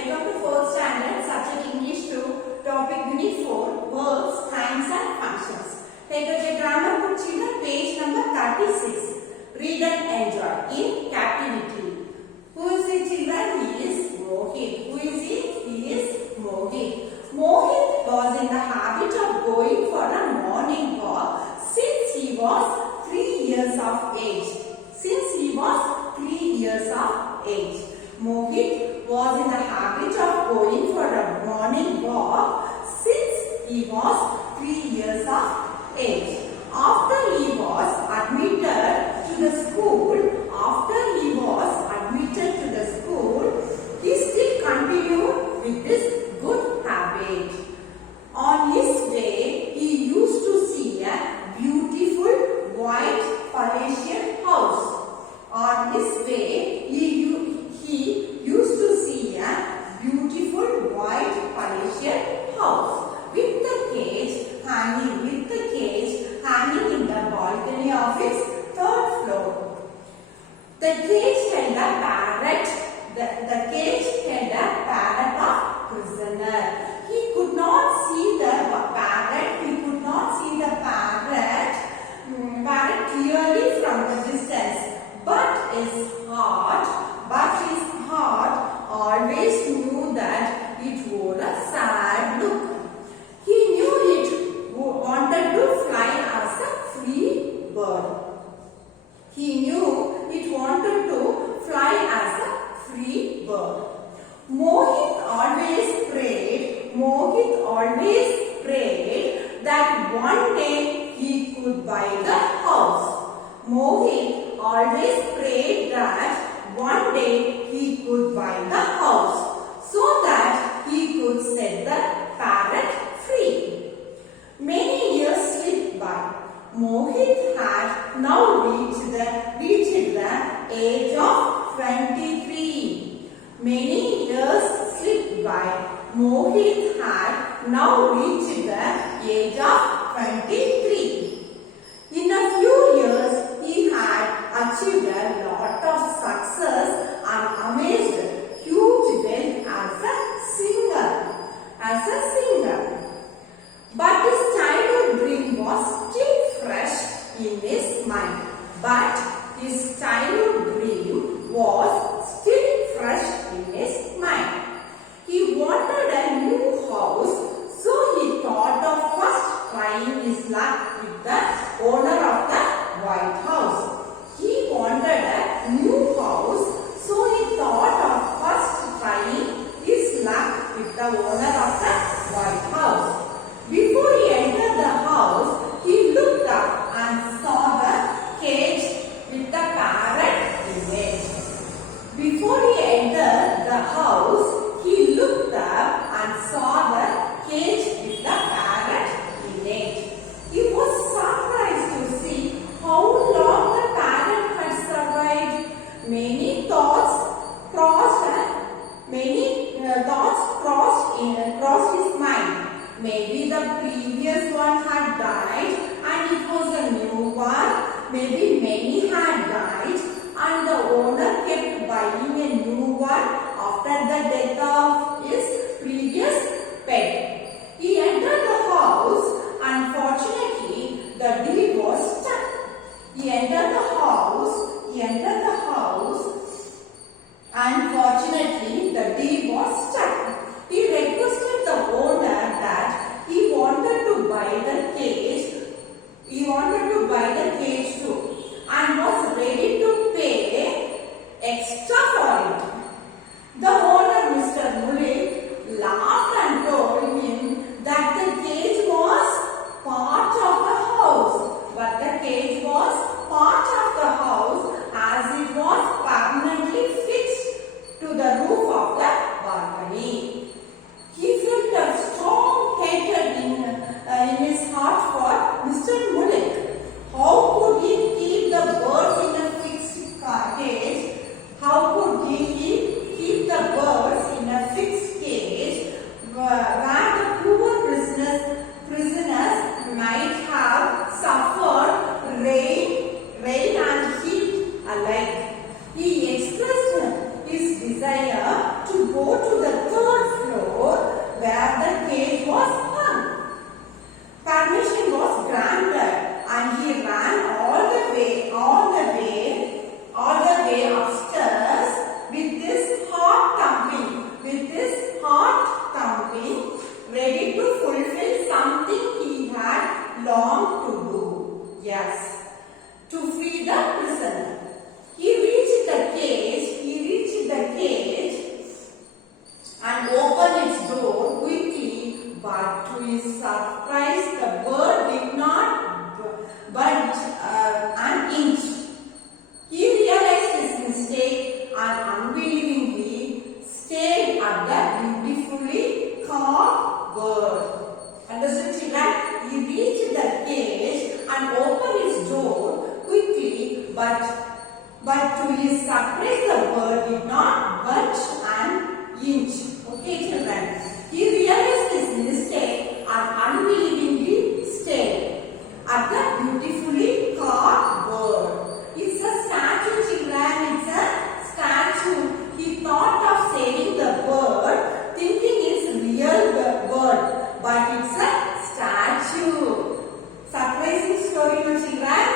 Welcome to 4th standard, subject English 2, topic Unit 4, verbs, times and functions. Take a grammar book children, page number 36. Read and enjoy. In captivity. Who is the children? He is Mohit. Who is he? He is Mohit. Mohit was in the habit of going for a morning walk since he was 3 years of age. Mohit was in the habit of going for a morning walk since he was 3 years of age. After he was admitted to the school, he still continued with this good habit. On his way, he used to see a beautiful white Parisian house. On his way, he used to see a beautiful white Parisian house with the cage hanging in the balcony of its 3rd floor. The cage held a parrot. The cage held a parrot of prisoner. He could not see the parrot. Parrot clearly from the distance. But his heart always knew that it wore a sad look. He knew it wanted to fly as a free bird. Mohit always prayed that one day he could buy the house. So that he could set the parrot free. Many years slipped by. Mohit had now reached the age of 23. Many years slipped by. Mohit had now reached the age of 23. In a few years, he had achieved a lot of success and amassed huge wealth as a singer. But his childhood dream was still fresh in his mind. He wanted a new house, so he thought of first trying his luck with the owner of the White House. Before he entered the house, he looked up and saw the cage with the parrot image. He was surprised to see how long the parrot had survived. Many thoughts crossed his mind. Maybe the previous one had died and it was a new one. Maybe many had died and the owner kept buying a new one after the death of his previous pet. He entered the house. Unfortunately, the deed was stuck. He requested the owner that he wanted to buy the cage too and was ready to pay extra for it. The owner, Mr. Mulek, laughed and told him that the cage was part of the house. But the cage was part of the house as it was permanently fixed to the roof of the balcony. He felt a strong hatred in his heart for Mr. Mulek. How could he keep the birds in a fixed cage? Where the poor prisoners might have suffered rain and heat alike. He expressed his desire to to go to the third floor where the cage was hung. Permission was granted and he ran all the way upstairs with his heart thumping, ready to fulfill something he had longed to do. Yes, to free the prisoner. He reached the cage and opened its door quickly, but to his surprise, the bird did not budge an inch. He realized his mistake and unwillingly stared at the beautifully carved bird. Understood, children? He reached the cage and opened its door quickly, but to his surprise, the bird did not budge an inch. Okay, children. He realized his mistake and unwillingly stared at the beautifully carved bird. It's a statue, children. It's a statue. He thought of saving the bird, thinking it's a real bird, but it's a statue. Surprising story, no, children?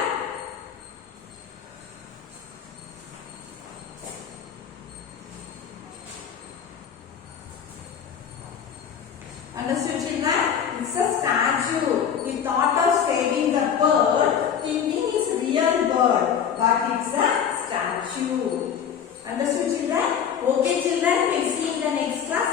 Understood, children? It's a statue. He thought of saving the bird, thinking it's a real bird, but it's a statue. Understood, children? Okay, children, we'll see in the next class.